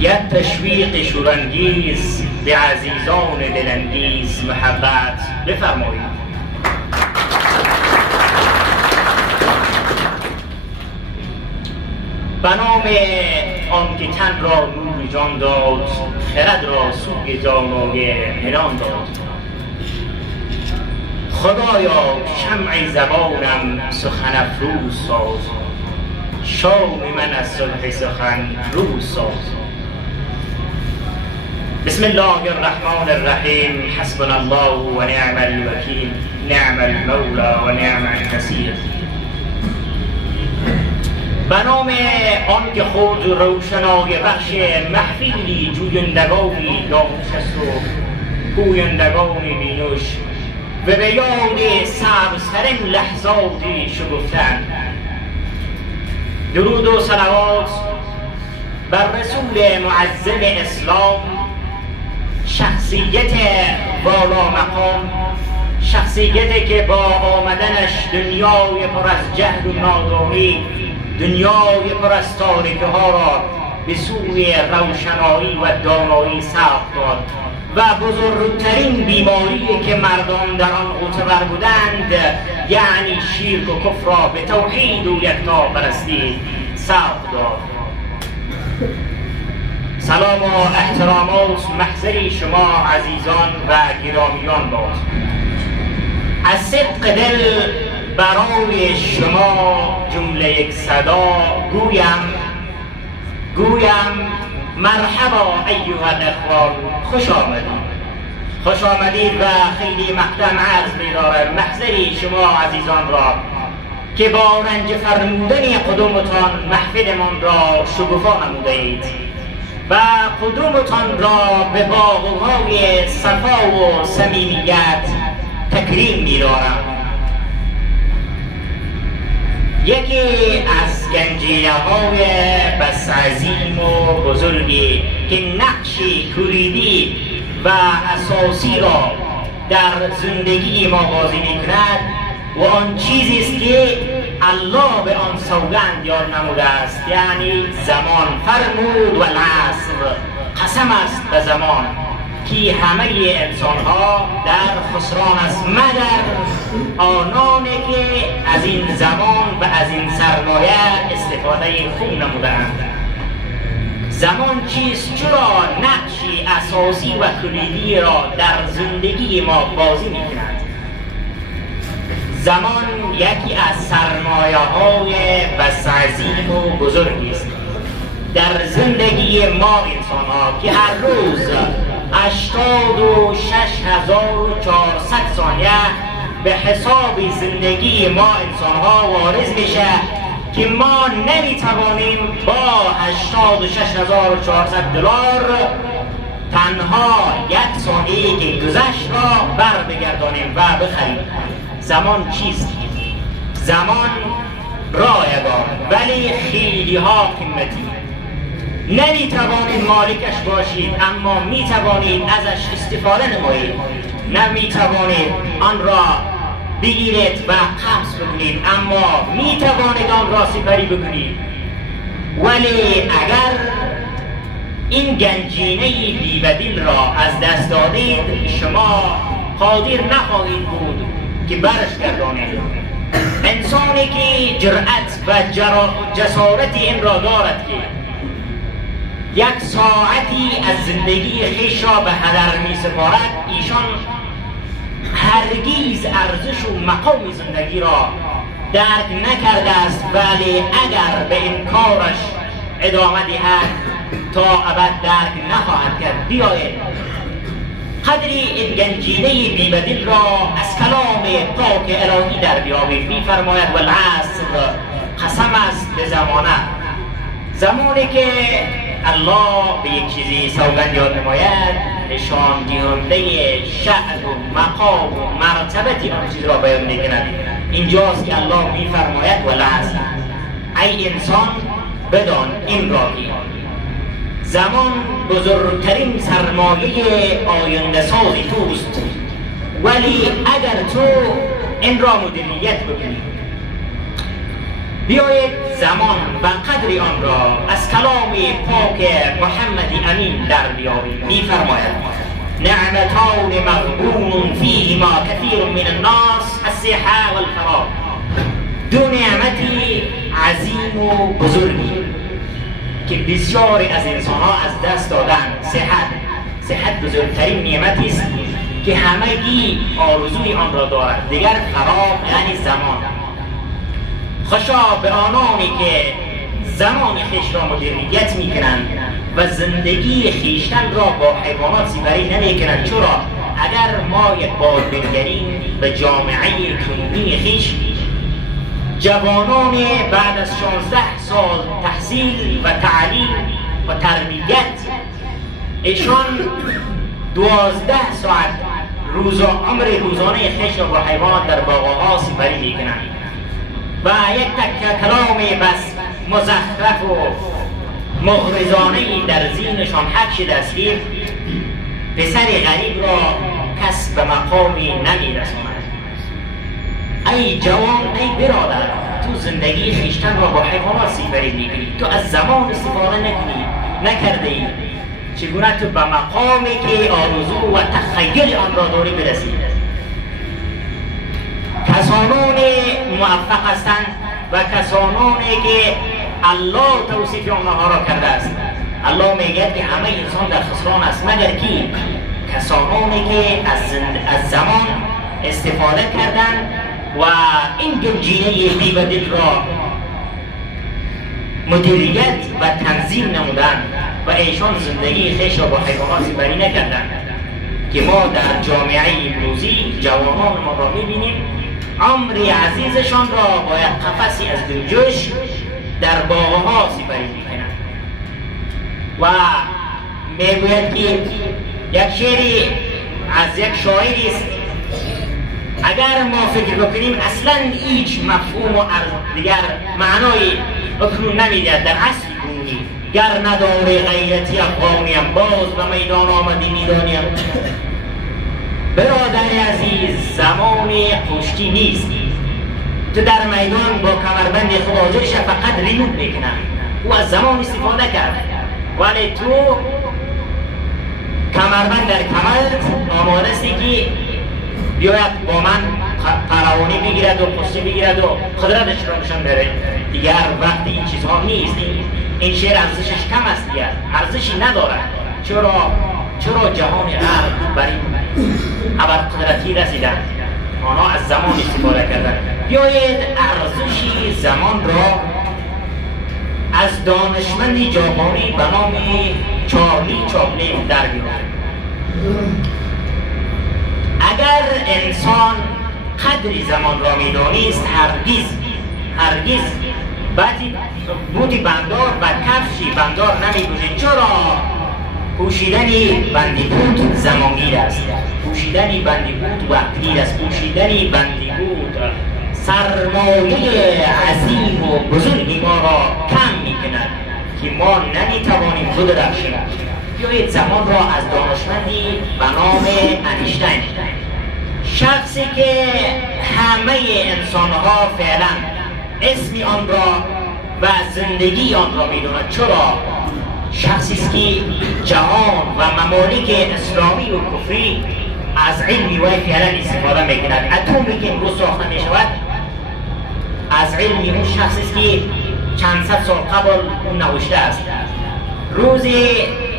یک تشویق شورانگیز به عزیزان دلانگیز محبت بفرمایید. به نام آن که تن را نور جان داد، خرد را سوی دانای هنان داد. خدایا شمع زبانم سخن افروز ساز، شام من از صلح سخن روز ساز. بسم الله الرحمن الرحیم. حسبنا الله و نعم الوکیل، نعم المولا و نعم النصیر. به نام آن که خود روشنای بخش محفیلی جویندگانی دانشست و گویندگان بینوش و به یاد سبزترین لحظات شگفتن. درود و صلوات بر رسول معظم اسلام، شخصیت والا مقام، شخصیتی که با آمدنش دنیای پر از جهل و نادانی، دنیای پر از تاریکه ها را به سوی روشنایی و دانایی سبق داد و بزرگترین بیماری که مردم در آن معتبر بودند، یعنی شرک و کفر را به توحید و یکتاپرستی سبق داد. سلام و احترامات محضر شما عزیزان و گرامیان باد. از صدق دل برای شما جمله یک صدا گویم مرحبا ایها الاخوان، خوش آمدید و خیلی مقدم عرض می‌دارم محضر شما عزیزان را که با رنج فرمودن قدومتان محفلمان را شگفا نموده اید و قدومتان را به باغ‌های صفا و صمیمیت تکریم می‌دارم. یکی از گنجینه‌های بس عظیم و بزرگی که نقش کلیدی و اساسی را در زندگی ما بازی می‌کند و آن چیزی است که الله به آن سوگند یاد نموده است، یعنی زمان. فرمود و العصر، قسم است به زمان که همه انسان‌ها در خسران است مگر آنانی که از این زمان و از این سرمایه استفاده خوب نمودند. زمان چیست؟ چرا نقشی اساسی و کلیدی را در زندگی ما بازی می‌کند؟ زمان یکی از سرمایه‌های بس عظیم و بزرگی است در زندگی ما انسان‌ها که هر روز 86,400 ثانیه به حساب زندگی ما انسان‌ها وارد میشه که ما نمیتوانیم با 86,400 دلار تنها یک ثانیه که گذشت را بر بگردانیم و بخریم. زمان چیست؟ زمان رایگان ولی خیلی ها قیمتی. نمیتوانید مالکش باشید اما میتوانید ازش استفاده نمایید. نمیتوانید آن را بگیرید و قبض بکنید اما میتوانید آن را سپری بکنید. ولی اگر این گنجینه بی‌بدیل را از دست دادید شما قادر نخواهید بود که برش گردانید. انسانی که جرأت و جسارت این را دارد که یک ساعتی از زندگی خویش را به هدر می سپارد، ایشان هرگز ارزش و مقام زندگی را درک نکرده است، ولی اگر به این کارش ادامه دهد تا ابد درک نخواهد کرد. بیایید قدری این گنجینه بی‌بدیل را از کلام پاک الهی در بیابید. می‌فرماید والعصر، قسم است به زمانی که الله به یک چیزی سوگند یاد نماید نشان دهنده شأن و مقام و مرتبتی آن چیز را بیان می‌کند. اینجاست که الله می‌فرماید والعصر، ای انسان بدان این را که زمان بزرگترین سرمایه آینده سازی توست، ولی اگر تو این را مدیریت بکنی بیایید زمان و قدر آن را از کلام پاک محمد امین در بیابیم. می‌فرماید نعمتان مغبون فیهما کثیر من الناس الصحة والفراغ. دو نعمتی عظیم و بزرگی که بسیاری از انسان‌ها از دست دادن. صحت بزرگترین نعمتی است که همگی آرزوی آن را دارد. دیگر فراغ یعنی زمان. خوشا به آنانی که زمان خویش را مدیریت میکنند و زندگی خویشتن را با حیوانات سپری نمیکنند. چرا؟ اگر ما یک بار بنگریم به جامعه کنونی خویش، جوانان بعد از 16 سال تحصیل و تعلیم و تربیت، ایشان 12 ساعت عمر روزانه خویش را با حیوانات در باغ‌ها سپری میکنند و یک تک کلام بس مزخرف و مغرضانه‌ای در ذهنشان حک شده است که پسر غریب را کس به مقامی نمی‌رساند. ای جوان، ای برادر، تو زندگی خویشتن را با حیوانات سپری می‌کنی، تو از زمان استفاده نکرده ای. چگونه تو به مقامی که آرزو و تخیل آن را داری برسی؟ کسانانی موفق هستند و کسانانی که الله توصیف آنها را کرده است. الله میگه که همه انسان در خسران است مگر کی؟ کسانانی که از زمان استفاده کردند و این گنجینه بی‌بدیل را مدیریت و تنظیم نمودند و ایشان زندگی خویش را با حیوانات سپری نکردند. که ما در جامعه امروزی جوانان ما را می‌بینیم عمر عزیزشان را با یک قفسی از دلجوش در باغ‌ها سپری می‌کنند و میگوید که یک شعری از یک شاعری است، اگر ما فکر بکنیم اصلا هیچ مفهوم و دیگر معنای اکنون نمیدهد. در اصل کنونی گر نداره غیرتی افغانیم، باز به میدان آمدی میدانیم. برادر عزیز، زمان خشکی نیست. تو در میدان با کمربند خود حاضر شد فقط ریموت میکنن. او از زمان استفاده کرد، ولی تو کمربند در کمرت آماده استی که بیاید با من قروانی بگیرد و قصه بگیرد و قدرتش را نشان بده. دیگر وقت این چیزها نیست. این شعر ارزشش کم است، دیگر ارزشی ندارد. چرا جهان غرب بر این ابرقدرتی رسیدند؟ آنها از زمان استفاده کردند. بیایید ارزشی زمان را از دانشمندی ژاپنی به نام چارلی چاپلین در بیاوریم. اگر انسان قدر زمان را میدانست هرگز بوتی بندار و کفشی بندار نمی‌پوشید. چرا؟ پوشیدن بندیبوت زمانگیر است، پوشیدن بندیبوت وقتگیر است، پوشیدن بندیبوت سرمایه عظیم و بزرگی ما را کم می‌کند که ما نمی‌توانیم بدرخشیم. بیایید زمان را از دانشمندی به نام انیشتین، شخصی که همه انسان‌ها فعلا اسم آن را و زندگی آن را می‌داند. چرا؟ شخصی است که جهان و ممالک اسلامی و کفری از علمی و فعلا استفاده می‌کند. اتمی که امروز ساخته می‌شود از علمی اون شخصی است که چند صد سال قبل اون نوشته است. روزی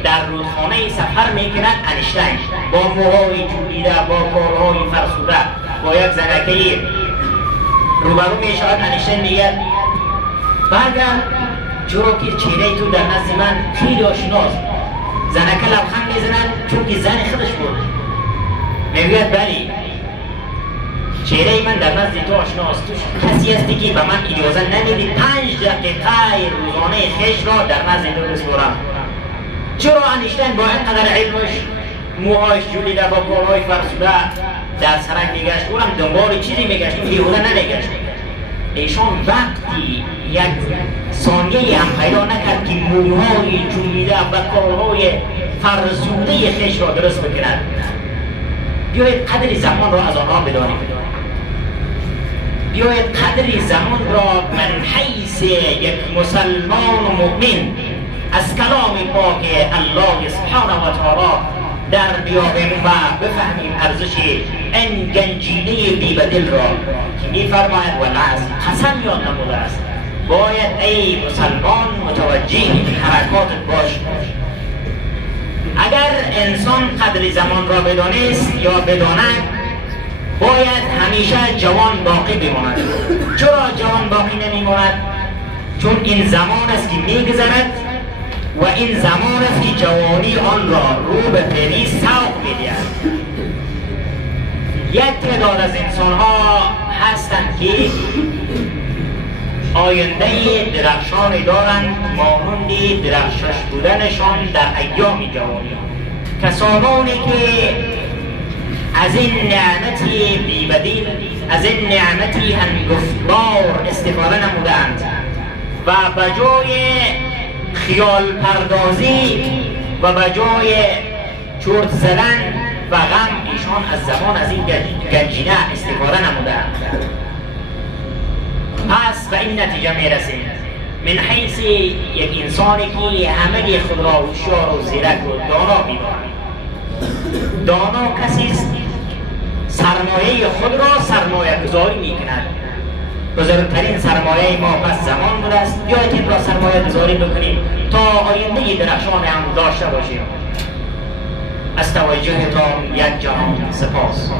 در رودخانه سفر می‌کند انیشتین با موهای جولیده، با کارهای فرسوده، با یک زنکه روبرو می‌شود. انیشتین میگه برگرد، چرا که چهره تو در نزد من خیلی آشناست. زنکه لبخند میزند چون که زن خودش بود. میگوید بلی، چهره من در نزد تو آشناست. تو کسی هستی که به من اجازه نمیدی 5 دقیقه روزانه خویش را در نزد تو بسپارم. چرا انیشتین با اینقدر علمش، موهایش جولیده، با کارهای فرسوده در سرک میگشت، اونم دنبال چیزی میگشت، این بیهوده نمیگشت. ایشان وقتی یک ثانیه هم پیدا نکرد که موهای جولیده و کارهای فرسوده خویش را درست بکند. بیایید قدر زمان را از آنها بدانیم. بیاید قدر زمان را من حیث یک مسلمان و مؤمن از کلام پاک الله سبحانه و تعالی در بیابیم و بفهمیم ارزش این گنجینه بی‌بدل را که می‌فرماید والعصر، قسم یاد نموده است باید ای مسلمان متوجه این حرکاتت باش. اگر انسان قدر زمان را بدانست یا بداند باید همیشه جوان باقی بماند. چرا جوان باقی نمیماند؟ چون این زمان است که میگذرد و این زمان است که جوانی آن را رو به پیری سوق میدهد. یک تعداد از انسان ها هستند که آینده درخشانی دارند مانند درخشش بودنشان در ایام جوانی. کسانی که از این نعمتی بی‌بدیل، از این نعمتی هنگفتبار استفاده نمودند و بجای خیال پردازی و بجای چرت زدن و غم ایشان از زمان از این گنجینه استفاده نمودند. پس به این نتیجه میرسیم من حیث یک انسانی که همه خود را هوشیار و زیرک و دانا می‌داند. دانا کسی است سرمایه خود را سرمایه گذاری میکند. بزرگترین سرمایه ما پس زمان بوده است. بیایید این را سرمایه گذاری بکنیم تا آینده درخشان هم داشته باشیم. از توجهتان یک جهان سپاس.